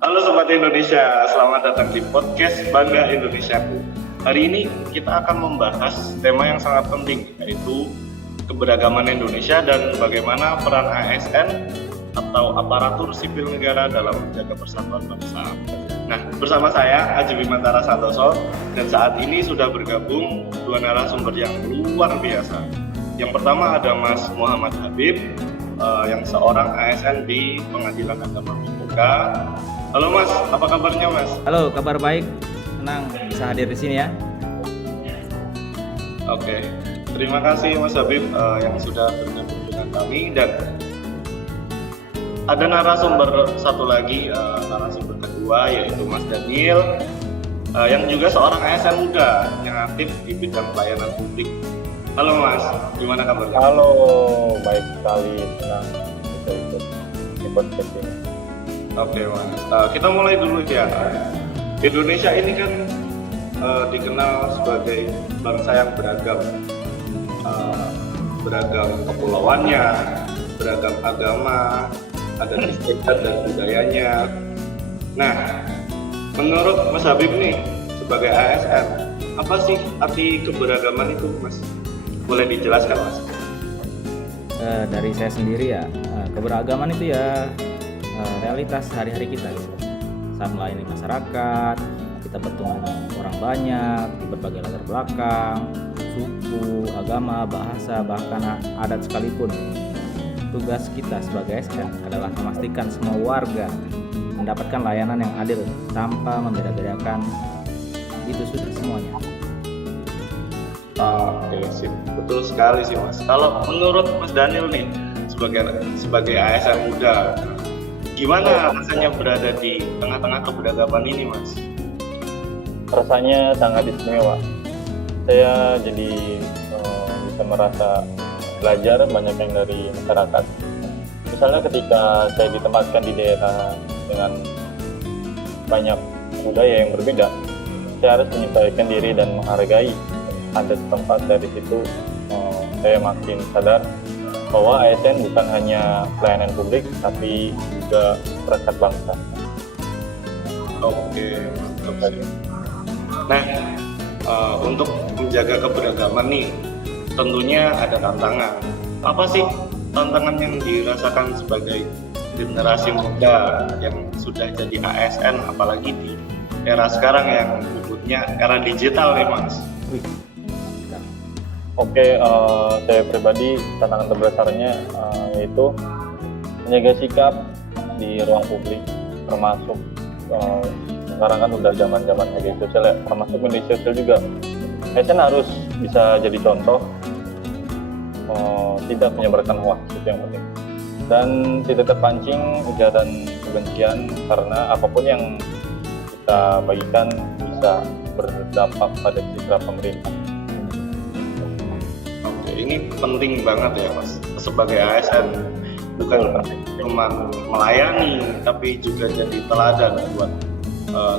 Halo Sobat Indonesia, selamat datang di podcast Bangga Indonesiaku. Hari ini kita akan membahas tema yang sangat penting, yaitu keberagaman Indonesia dan bagaimana peran ASN atau aparatur sipil negara dalam menjaga persatuan bangsa. Nah, bersama saya Aji Bimantara Santoso, dan saat ini sudah bergabung dua narasumber yang luar biasa. Yang pertama ada Mas Muhammad Habib, yang seorang ASN di Pengadilan Agama Mimika. Halo Mas, apa kabarnya Mas? Halo, kabar baik. Senang bisa hadir di sini ya. Oke, terima kasih Mas Habib yang sudah bergabung dengan kami, dan ada narasumber satu lagi, narasumber kedua, yaitu Mas Daniel yang juga seorang ASN muda yang aktif di bidang pelayanan publik. Halo Mas, gimana kabarnya? Halo, baik sekali, senang bisa ikut di podcast ini. Oke Mas, kita mulai dulu ya. Indonesia ini kan dikenal sebagai bangsa yang beragam, beragam kepulauannya, beragam agama, ada istiadat dan budayanya. Nah, menurut Mas Habib nih sebagai ASN, apa sih arti keberagaman itu, Mas? Boleh dijelaskan, Mas? Dari saya sendiri ya, keberagaman itu ya realitas hari-hari kita gitu. Saat melayani masyarakat, kita bertemu dengan orang banyak di berbagai latar belakang, suku, agama, bahasa, bahkan adat sekalipun. Tugas kita sebagai ASN adalah memastikan semua warga mendapatkan layanan yang adil tanpa membeda-bedakan. Itu sudah semuanya. Oke, sip. Betul sekali sih Mas. Kalau menurut Mas Daniel nih sebagai ASN muda, gimana rasanya berada di tengah-tengah keberagaman ini, Mas? Rasanya sangat istimewa. Saya jadi bisa merasa belajar banyak yang dari masyarakat. Misalnya ketika saya ditempatkan di daerah dengan banyak budaya yang berbeda, saya harus menyesuaikan diri dan menghargai adat setempat. Dari situ saya makin sadar bahwa ASN bukan hanya pelayanan publik, tapi juga perangkat bangsa. Oke, mantap sih. Nah, untuk menjaga keberagaman nih, tentunya ada tantangan. Apa sih tantangan yang dirasakan sebagai generasi muda yang sudah jadi ASN, apalagi di era sekarang yang disebutnya era digital nih, Mas? Oke, saya pribadi tantangan terbesarnya yaitu menjaga sikap di ruang publik, termasuk sekarang kan udah zaman media sosial ya, termasuk media sosial juga. ASN harus bisa jadi contoh, tidak menyebarkan hoax, itu yang penting, dan tidak terpancing ujaran kebencian, karena apapun yang kita bagikan bisa berdampak pada citra pemerintah. Ini penting banget ya Mas, sebagai ASN bukan cuma melayani, tapi juga jadi teladan buat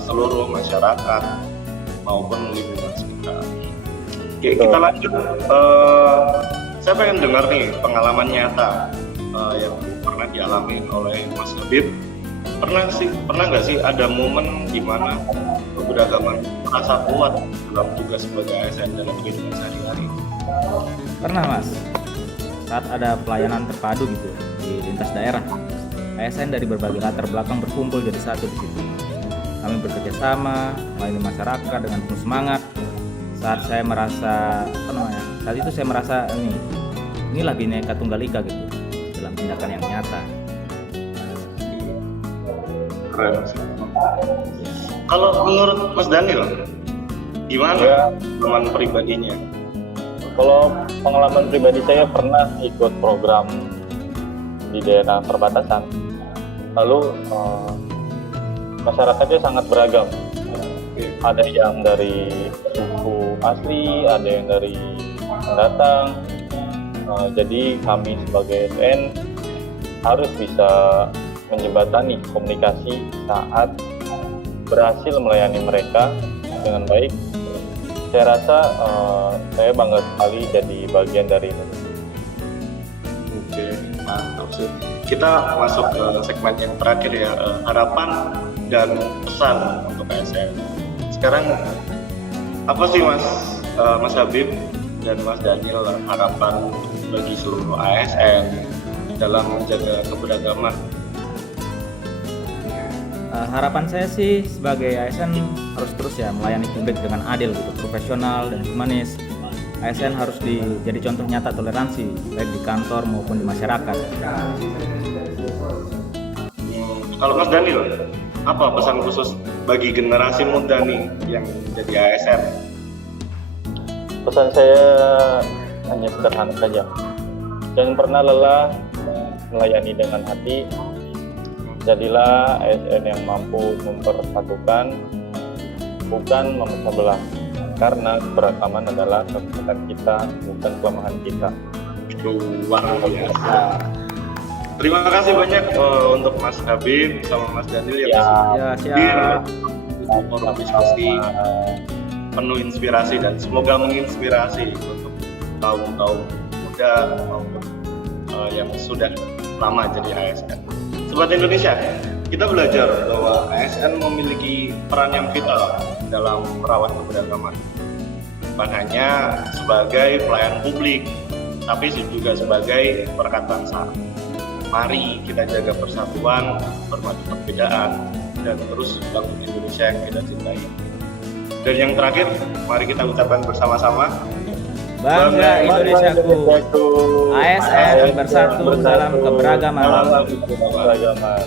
seluruh masyarakat maupun lingkungan sekitar. Oke, kita lanjut. Saya pengen dengar nih pengalaman nyata yang pernah dialami oleh Mas Habib. Pernah nggak sih ada momen di mana keberagaman terasa kuat dalam tugas sebagai ASN dalam kehidupan sehari-hari? Pernah Mas, saat ada pelayanan terpadu gitu di lintas daerah, ASN dari berbagai latar belakang berkumpul jadi satu di situ. Kami bekerja sama, melayani masyarakat dengan penuh semangat. Saat itu saya merasa inilah Bhinneka Tunggal Ika gitu, dalam tindakan yang nyata. Keren sih. Kalau menurut Mas Daniel, gimana pengalaman pribadinya? Kalau pengalaman pribadi, saya pernah ikut program di daerah perbatasan. Lalu masyarakatnya sangat beragam. Ada yang dari suku asli, ada yang dari pendatang. Jadi kami sebagai ASN harus bisa menjembatani komunikasi saat berhasil melayani mereka dengan baik. Saya rasa saya bangga sekali jadi bagian dari itu. Oke, mantap sih. Kita masuk ke segmen yang terakhir ya, harapan dan pesan untuk ASN. Sekarang apa sih Mas Habib dan Mas Daniel harapan bagi seluruh ASN dalam menjaga keberagaman? Harapan saya sih sebagai ASN harus terus ya melayani publik dengan adil gitu, profesional dan humanis. ASN harus jadi contoh nyata toleransi baik di kantor maupun di masyarakat. Kalau Mas Daniel, apa pesan khusus bagi generasi muda nih yang jadi ASN? Pesan saya hanya sederhana saja. Jangan pernah lelah melayani dengan hati. Jadilah ASN yang mampu mempersatukan, bukan memecah belah. Karena keberagaman adalah kekuatan kita, bukan kelemahan kita. Luar biasa. Terima kasih banyak untuk Mas Habib sama Mas Daniel yang siap. forum diskusi penuh inspirasi dan semoga menginspirasi untuk kaum muda maupun yang sudah lama jadi ASN. Sobat Indonesia, kita belajar bahwa ASN memiliki peran yang vital dalam merawat keberagaman. Bukan hanya sebagai pelayan publik, tapi juga sebagai perekat bangsa. Mari kita jaga persatuan, hormati perbedaan, dan terus bangun Indonesia yang kita cintai. Dan yang terakhir, mari kita ucapkan bersama-sama, Bangga Indonesiaku, ASN bersatu dalam keberagaman. Keberagaman.